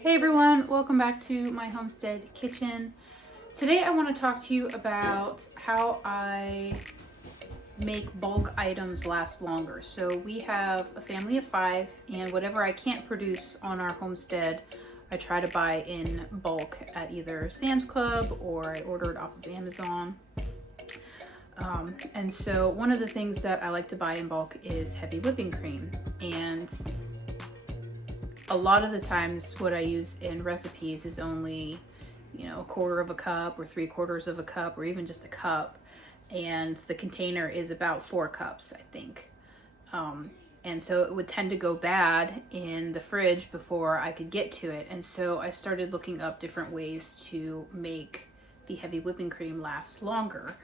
Hey everyone, welcome back to my homestead kitchen. Today I want to talk to you about how I make bulk items last longer. So we have a family of 5, and whatever I can't produce on our homestead, I try to buy in bulk at either Sam's Club or I order it off of Amazon. And so one of the things that I like to buy in bulk is heavy whipping cream. And a lot of the times what I use in recipes is only, a quarter of a cup or 3/4 of a cup or even just a cup. And the container is about 4 cups, I think. And so it would tend to go bad in the fridge before I could get to it. And so I started looking up different ways to make the heavy whipping cream last longer.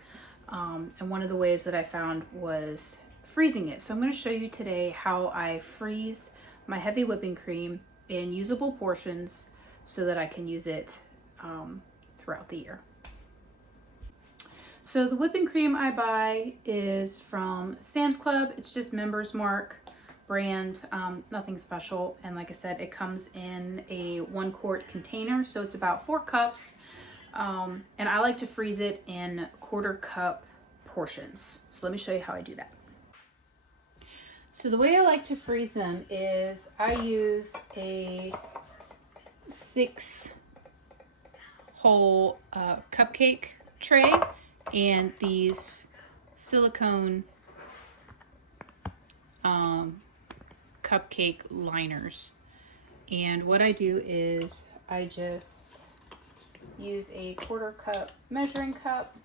And one of the ways that I found was freezing it. So I'm going to show you today how I freeze my heavy whipping cream in usable portions so that I can use it throughout the year. So the whipping cream I buy is from Sam's Club. It's just Members Mark brand, nothing special. And like I said, it comes in a 1-quart container, so it's about 4 cups. And I like to freeze it in 1/4 cup portions. So let me show you how I do that. So the way I like to freeze them is I use a 6-hole cupcake tray and these silicone cupcake liners. And what I do is I just use a 1/4 cup measuring cup.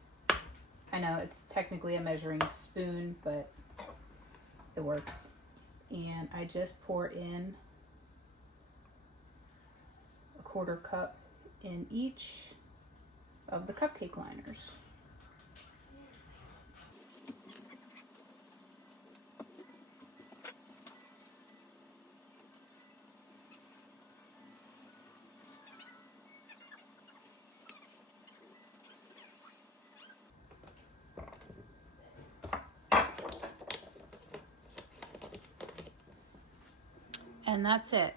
I know it's technically a measuring spoon, but it works. And I just pour in a 1/4 cup in each of the cupcake liners. And that's it.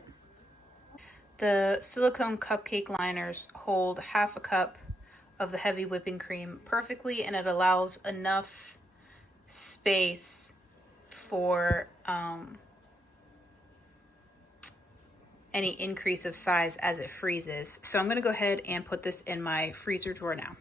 The silicone cupcake liners hold 1/2 cup of the heavy whipping cream perfectly, and it allows enough space for any increase of size as it freezes. So I'm going to go ahead and put this in my freezer drawer now.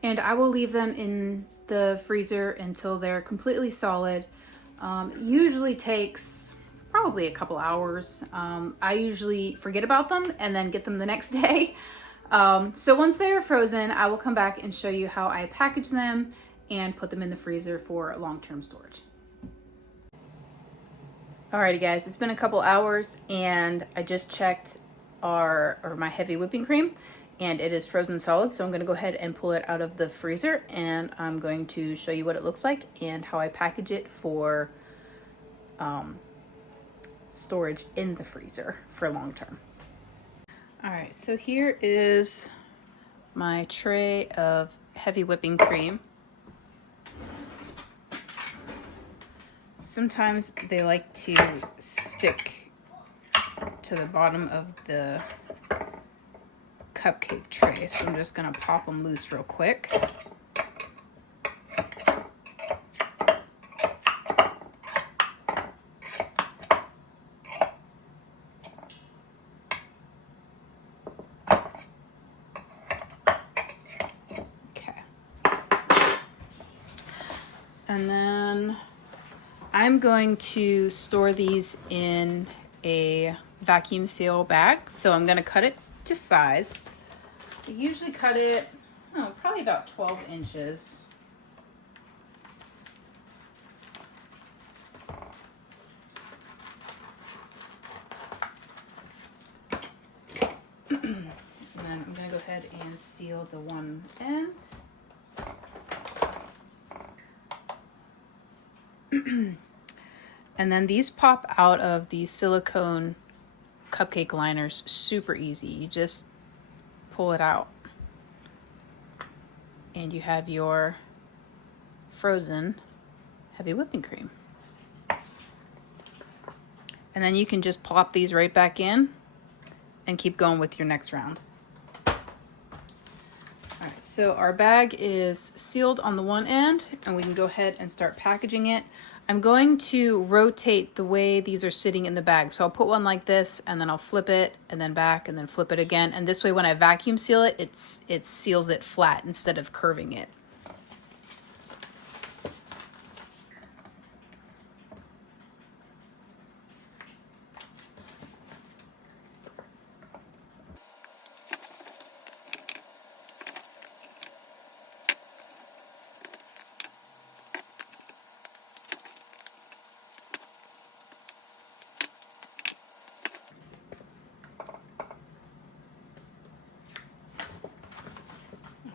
And I will leave them in the freezer until they're completely solid. Usually takes probably a couple hours. I usually forget about them and then get them the next day. So once they are frozen, I will come back and show you how I package them and put them in the freezer for long-term storage. Alrighty guys, it's been a couple hours and I just checked my heavy whipping cream, and it is frozen solid. So I'm going to go ahead and pull it out of the freezer, and I'm going to show you what it looks like and how I package it for storage in the freezer for long term. All right, so here is my tray of heavy whipping cream. Sometimes they like to stick to the bottom of the cupcake tray, so I'm just gonna pop them loose real quick. Okay. And then I'm going to store these in a vacuum seal bag. So I'm gonna cut it to size. I usually cut it, probably about 12 inches. ahead and seal the one end. And then these pop out of these silicone cupcake liners super easy. You just pull it out and you have your frozen heavy whipping cream. And then you can just plop these right back in and keep going with your next round. All right, so our bag is sealed on the one end and we can go ahead and start packaging it. I'm going to rotate the way these are sitting in the bag. So I'll put one like this and then I'll flip it and then back and then flip it again. And this way when I vacuum seal it, it seals it flat instead of curving it.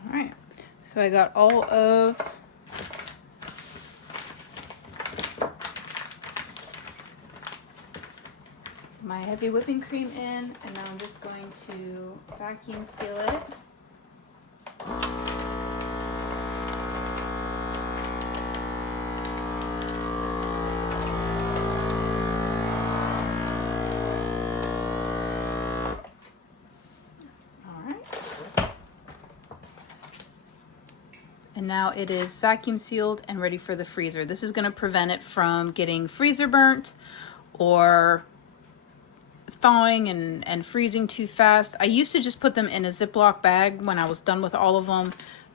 All right, so I got all of my heavy whipping cream in, and now I'm just going to vacuum seal it. And now it is vacuum sealed and ready for the freezer. This is going to prevent it from getting freezer burnt or thawing and freezing too fast. I used to just put them in a Ziploc bag when I was done with all of them,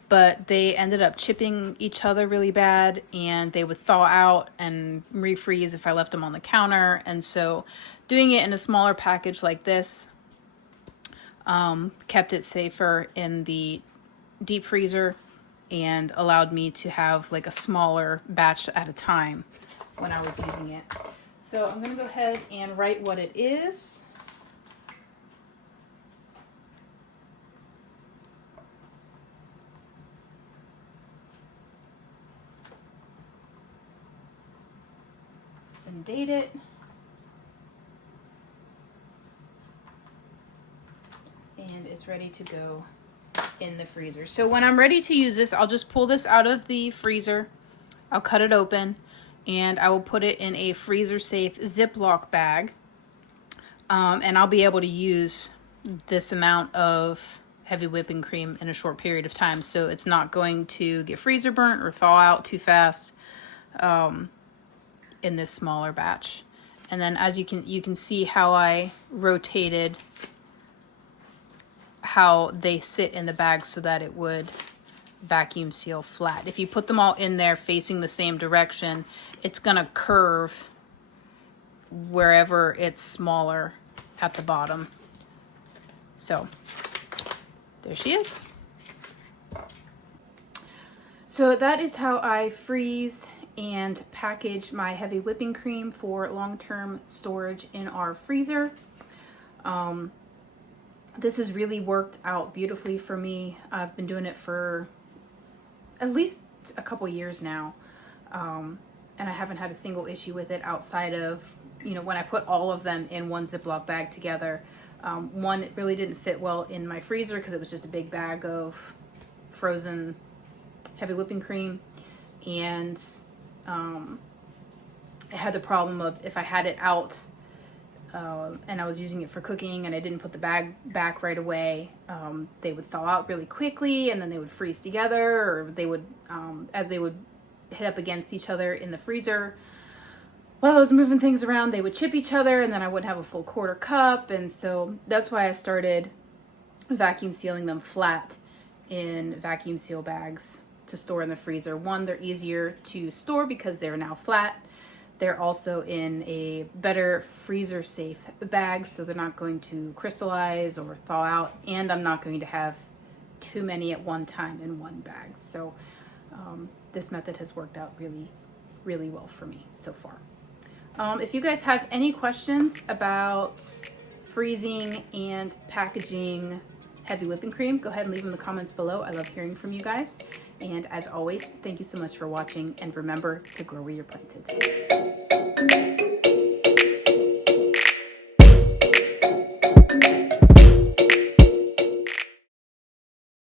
but they ended up chipping each other really bad and they would thaw out and refreeze if I left them on the counter. And so doing it in a smaller package like this kept it safer in the deep freezer and allowed me to have like a smaller batch at a time when I was using it. So I'm going to go ahead and write what it is. And date it. And it's ready to go in the freezer. So when I'm ready to use this, I'll just pull this out of the freezer. I'll cut it open and I will put it in a freezer safe Ziploc bag. And I'll be able to use this amount of heavy whipping cream in a short period of time. So it's not going to get freezer burnt or thaw out too fast in this smaller batch. And then as you can see how I rotated how they sit in the bag so that it would vacuum seal flat. If you put them all in there facing the same direction, it's gonna curve wherever it's smaller at the bottom. So there she is. So that is how I freeze and package my heavy whipping cream for long-term storage in our freezer. This has really worked out beautifully for me. I've been doing it for at least a couple years now. And I haven't had a single issue with it outside of, when I put all of them in one Ziploc bag together. One, it really didn't fit well in my freezer because it was just a big bag of frozen heavy whipping cream. And it had the problem of if I had it out and I was using it for cooking and I didn't put the bag back right away, they would thaw out really quickly and then they would freeze together, or they would, as they would hit up against each other in the freezer, while I was moving things around, they would chip each other and then I wouldn't have a full quarter cup. And so that's why I started vacuum sealing them flat in vacuum seal bags to store in the freezer. One, they're easier to store because they're now flat. They're also in a better freezer safe bag, so they're not going to crystallize or thaw out, and I'm not going to have too many at one time in one bag. So this method has worked out really, really well for me so far. If you guys have any questions about freezing and packaging heavy whipping cream, go ahead and leave them in the comments below. I love hearing from you guys. And as always, thank you so much for watching, and remember to grow where you're planted.